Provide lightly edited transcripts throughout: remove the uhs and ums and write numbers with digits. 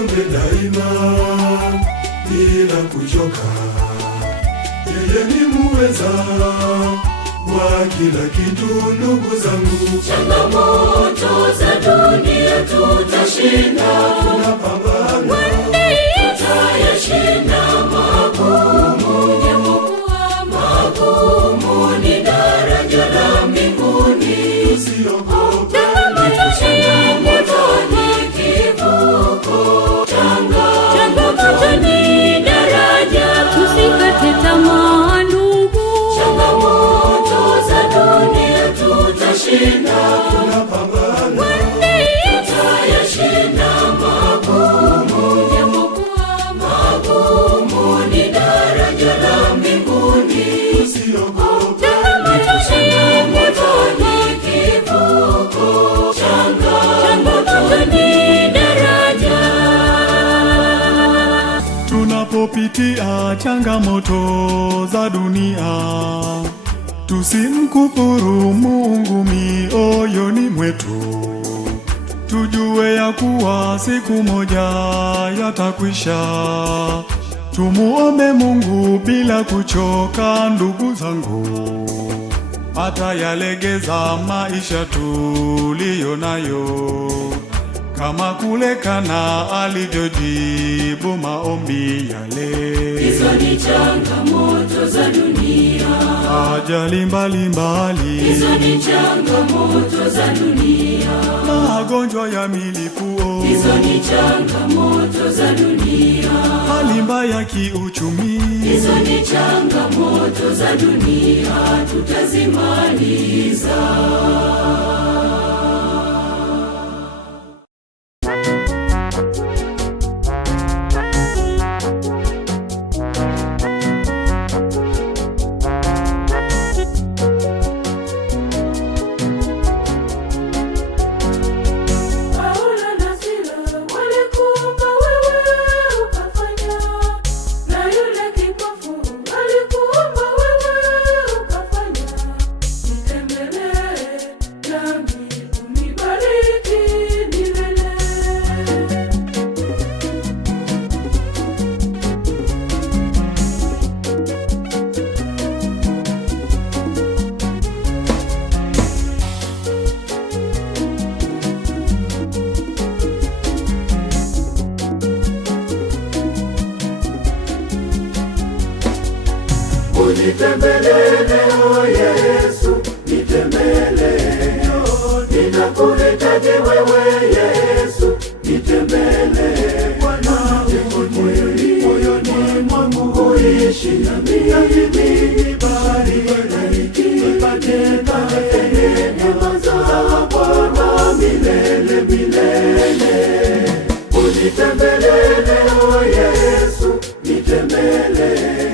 tusonge daima bila kuchoka. Yeye ni muweza wa kila kitu, ndugu zangu. Changamoto za dunia tutashinda, Tunapambana, tutayashinda magumu. Japokuwa magumu ni daraja la mbinguni. tusiogope. Changamoto ni kivuko, changamoto ni daraja, tusikate tamaa ndugu. Changamoto za dunia tutashinda, Tunapambana, tutayashinda magumu. Japokuwa magumu ni daraja la mbinguni. tusiogope. Changamoto ni kivuko, changamoto ni daraja. Tunapopitia changamoto za dunia, tusimkufuru Mungu mioyoni mwetu. Tujue ya kuwa siku moja yatakwisha. Tumuombe Mungu bila kuchoka, ndugu zangu. Atayalegeza maisha tuliyo nayo, kama kule Kana alivyojibu maombi yale. Hizo ni changamoto za dunia, Ajali mbalimbali, hizo ni changamoto za dunia, magonjwa ya milipuo, hizo ni changamoto za dunia, hali mbaya kiuchumi, hizo ni changamoto za dunia, tutazimaliza. Paulo na Sila walikuomba wewe ukafanya, na yule kipofu alikuomba wewe ukafanya. Nitembelee nami unibariki milele. Unitembelee leo Yesu, nitembelee. Ninakuhitaji wewe Yesu, nitembelee. Bwana, moyoni mwangu uishi nami, nibariki, nipate neema za Bwana milele milele. Unitembelee leo Yesu, nitembelee.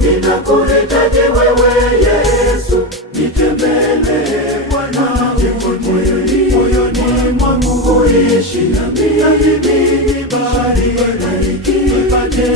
Ninakuhitaji wewe Yesu, nitembelee. Bwana, moyoni mwangu uishi nami, nibariki, nipate